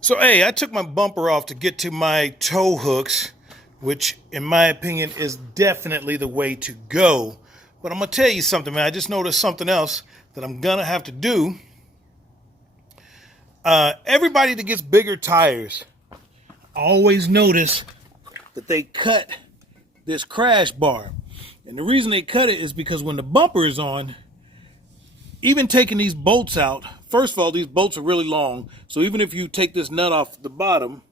So, hey, I took my bumper off to get to my tow hooks, which, in my opinion, is definitely the way to go. But I'm going to tell you something, man. I just noticed something else that I'm going to have to do. Everybody that gets bigger tires, always notice that they cut this crash bar. And the reason they cut it is because when the bumper is on, even taking these bolts out, first of all, these bolts are really long. So even if you take this nut off the bottom,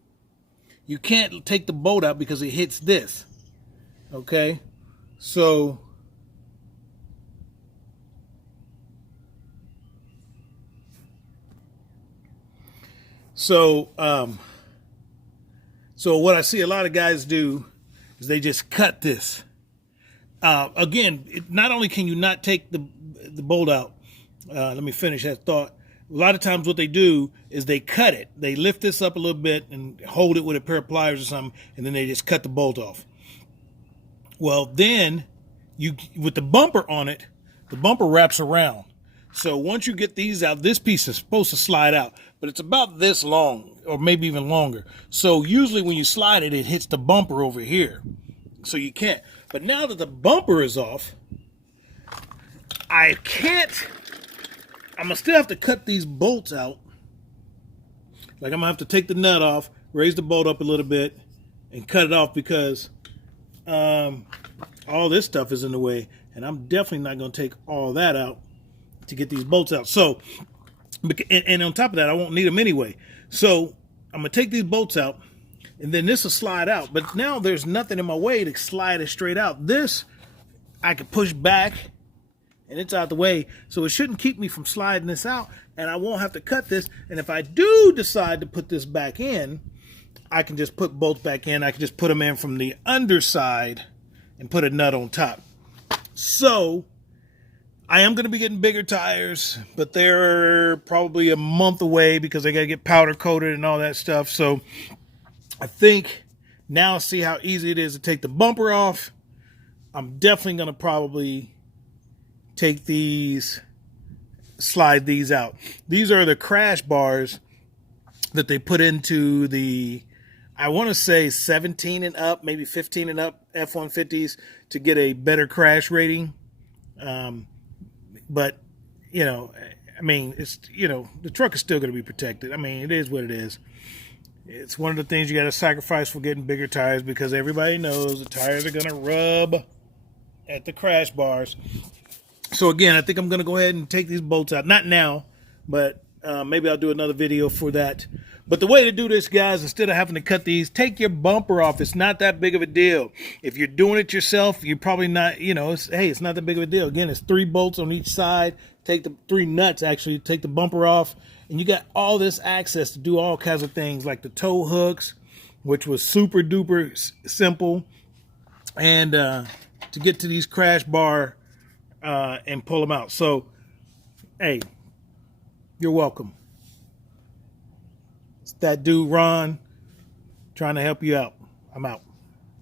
you can't take the bolt out because it hits this. Okay? So what I see a lot of guys do is they just cut this. Again, not only can you not take the bolt out, let me finish that thought. A lot of times what they do is they cut it. They lift this up a little bit and hold it with a pair of pliers or something, and then they just cut the bolt off. Well, then, with the bumper on it, the bumper wraps around. So once you get these out, this piece is supposed to slide out, but it's about this long, or maybe even longer. So usually when you slide it, it hits the bumper over here. So you can't. But now that the bumper is off, I'm gonna still have to cut these bolts out. Like I'm gonna have to take the nut off, raise the bolt up a little bit, and cut it off because all this stuff is in the way, and I'm definitely not gonna take all that out to get these bolts out. So, and on top of that, I won't need them anyway. So I'm gonna take these bolts out, and then this will slide out. But now there's nothing in my way to slide it straight out. This I can push back, and it's out the way, so it shouldn't keep me from sliding this out, and I won't have to cut this. And if I do decide to put this back in, I can just put bolts back in. I can just put them in from the underside and put a nut on top. So I am going to be getting bigger tires, but they're probably a month away because I got to get powder coated and all that stuff. So I think now see how easy it is to take the bumper off. I'm definitely going to probably take these, slide these out. These are the crash bars that they put into the, I want to say 17 and up, maybe 15 and up F-150s to get a better crash rating. But, you know, I mean, it's, you know, the truck is still going to be protected. I mean, it is what it is. It's one of the things you got to sacrifice for getting bigger tires because everybody knows the tires are going to rub at the crash bars. So again, I think I'm going to go ahead and take these bolts out. Not now, but maybe I'll do another video for that. But the way to do this, guys, instead of having to cut these, take your bumper off. It's not that big of a deal. If you're doing it yourself, you're probably not, you know, it's not that big of a deal. Again, it's 3 bolts on each side. Take the 3 nuts, actually. Take the bumper off. And you got all this access to do all kinds of things like the tow hooks, which was super duper simple. And to get to these crash bar and pull them out. So, hey, you're welcome. It's that dude, Ron, trying to help you out. I'm out.